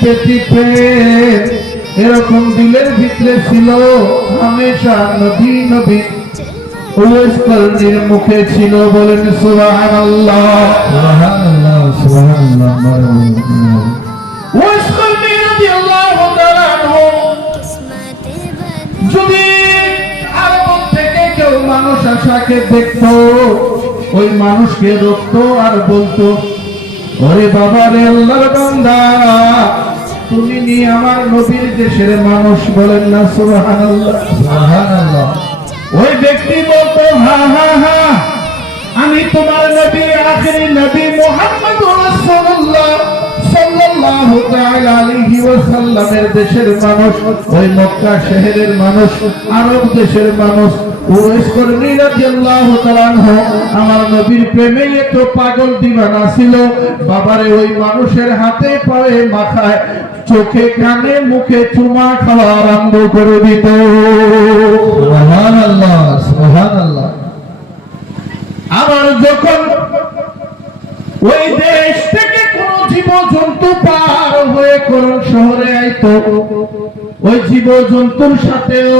ব্যতীতে এরকম দিলের ভিতরে ছিল হামেশা নবী নবী উওয়াইস করনির মুখে ছিল। বলেন সুবহানাল্লাহ সুবহানাল্লাহ সুবহানাল্লাহ। উওয়াইস করনি রাদিয়াল্লাহু তাআলা আনহু যদি আরব থেকে কেউ মানুষ আশাকে দেখতো, ওই মানুষকে রুখতো আর বলতো, ওরে বাবা রে আল্লাহর বান্দা, তুমি নি আমার নবীর দেশের মানুষ। বলেন না সুবহানাল্লাহ সুবহানাল্লাহ। ওই ব্যক্তি বলতো, হ্যাঁ হ্যাঁ হ্যাঁ, আমি তোমার নবী, আখিরি নবী মুহাম্মদুর রাসূলুল্লাহ সাল্লাল্লাহু তাআলা আলাইহি ওয়াসাল্লামের দেশের মানুষ, ওই মক্কা শহরের মানুষ, আরব দেশের মানুষ। উওয়াইস করনি রাদিয়াল্লাহু তাআলা আনহু আমার নবীর প্রেমে এত পাগল দিওয়ানা ছিল, বাবারে ওই মানুষের হাতে পায়ে মাথায় চোখে কানে মুখে চুমা খাওয়া আরম্ভ করে দিত। সুবহানাল্লাহ সুবহানাল্লাহ। আবার যখন ওই দেশ থেকে কোন জীবজন্তু পার হয়ে কোন শহরে আইতো, ওই জীবজন্তুর সাথেও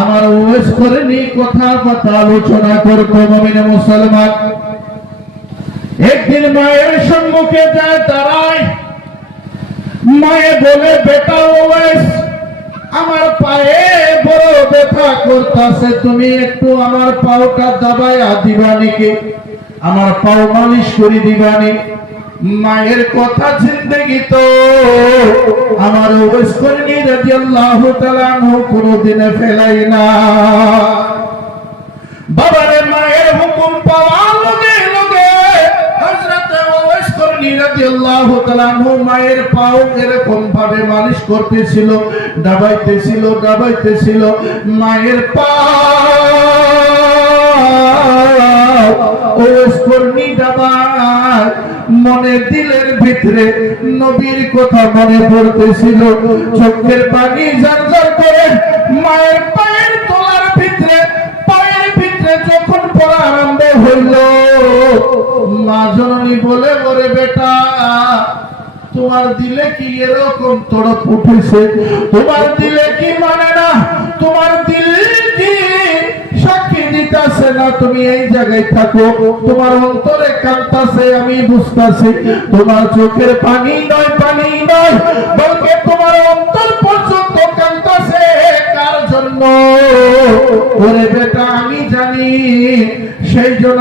আমার উওয়াইস করনি কথাবার্তা আলোচনা করতো। মুমিন মুসলমান একদিন মায়ের সম্মুখে যায় দাঁড়ায়, মায়ে বলে, বেটা উওয়াইস, আমার পায়ে বড় ব্যথা করতেছে, তুমি একটু আমার পাওটা দাবায়া দিবা নাকি, আমার পাও মালিশ করে দিবা নি। মায়ের কথা জিন্দেগি তো আমার উওয়াইস করনি রাদিয়াল্লাহু তাআলা আনহু কোনদিন ফেলাই না। বাবারে মায়ের হুকুম পাওয়ার লগে লগে হযরত উওয়াইস করনি রাদিয়াল্লাহু তাআলা আনহু মায়ের পাও এরকম ভাবে মালিশ করতেছিল, দাবাইতেছিল। মায়ের পাও উওয়াইস করনি দাবায়, মনে দিলের ভিতরে নবীর কথা মনে পড়তেছিল, চোখের পানি ঝরঝর করে মায়ের পায়ের তলার ভিতরে যখন পড়া আরম্ভ হইল, মা জননী বলে, ওরে বেটা, তোমার দিলে কি এরকম তড়প উঠেছে? তোমার দিলে কি মানে না? তোমার দিল কি সাক্ষী দিতেছে না তুমি এই জায়গায় থাকো? তোমার অন্তরে কাঁদতেছে, আমি বুঝতেছি। তোমার চোখের পানি নয় বলকে তোমার অন্তর পর্যন্ত কাঁদতেছে। কার জন্য? ওরে বেটা, আমি জানি, সেই জন্য